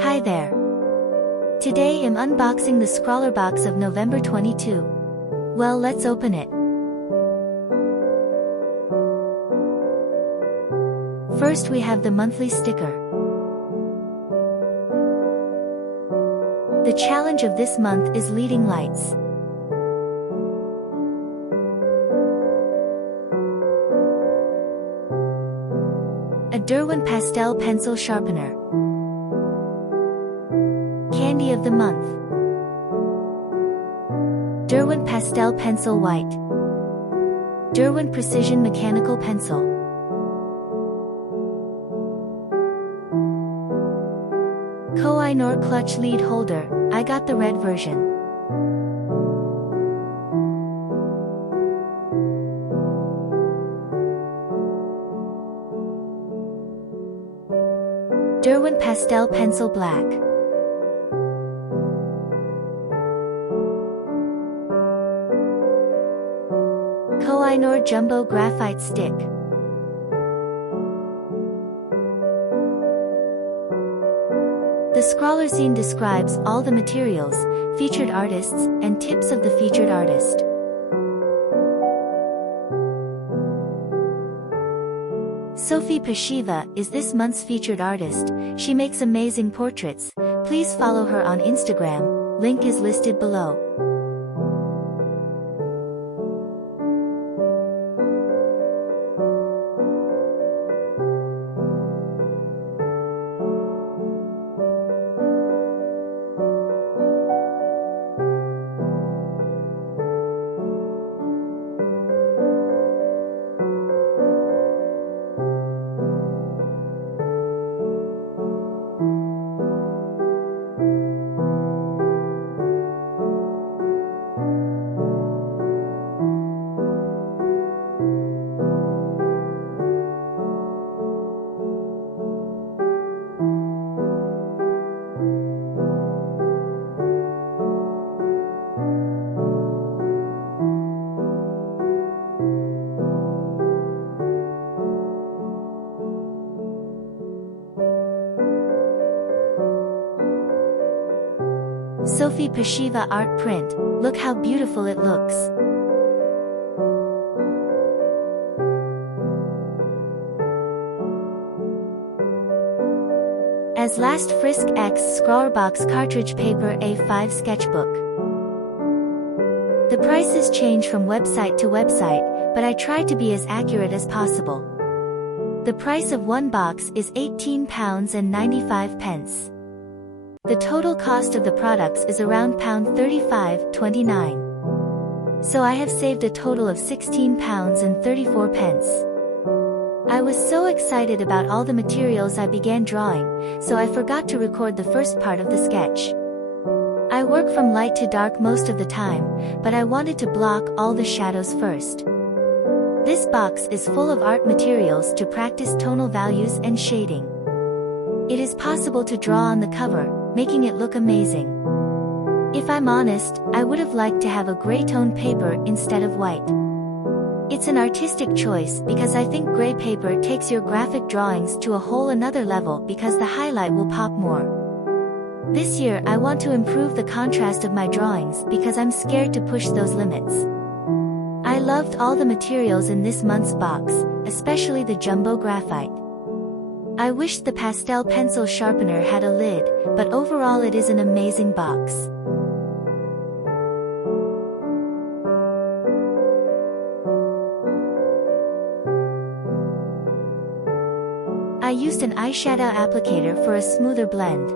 Hi there. Today I'm unboxing the Scrawlrbox of November 22. Well, let's open it. First we have the monthly sticker. The challenge of this month is leading lights. A Derwent Pastel Pencil Sharpener. Candy of the month. Derwent Pastel Pencil White. Derwent Precision Mechanical Pencil. Koh-I-Noor Clutch Leadholder. I got the red version. Derwent Pastel Pencil Black. Koh-I-Noor Jumbo Graphite Stick. The Scrawler scene describes all the materials, featured artists, and tips of the featured artist. Sophie Pashiva is this month's featured artist. She makes amazing portraits. Please follow her on Instagram, link is listed below. Sophie Pashiva art print. Look how beautiful it looks. As last Frisk X Scrawlrbox Cartridge Paper A5 Sketchbook. The prices change from website to website, but I try to be as accurate as possible. The price of one box is £18.95. The total cost of the products is around £35.29. So I have saved a total of £16.34. I was so excited about all the materials I began drawing, so I forgot to record the first part of the sketch. I work from light to dark most of the time, but I wanted to block all the shadows first. This box is full of art materials to practice tonal values and shading. It is possible to draw on the cover, making it look amazing. If I'm honest, I would have liked to have a gray tone paper instead of white. It's an artistic choice because I think gray paper takes your graphic drawings to a whole another level because the highlight will pop more. This year I want to improve the contrast of my drawings because I'm scared to push those limits. I loved all the materials in this month's box, especially the jumbo graphite. I wish the pastel pencil sharpener had a lid, but overall it is an amazing box. I used an eyeshadow applicator for a smoother blend.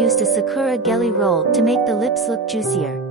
used a Sakura jelly roll to make the lips look juicier.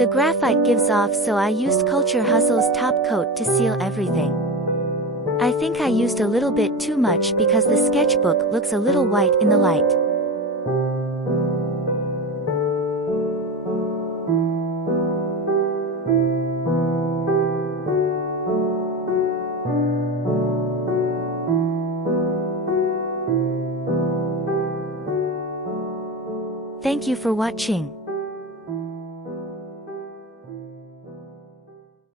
The graphite gives off, so I used Culture Hustle's top coat to seal everything. I think I used a little bit too much because the sketchbook looks a little white in the light. Thank you for watching.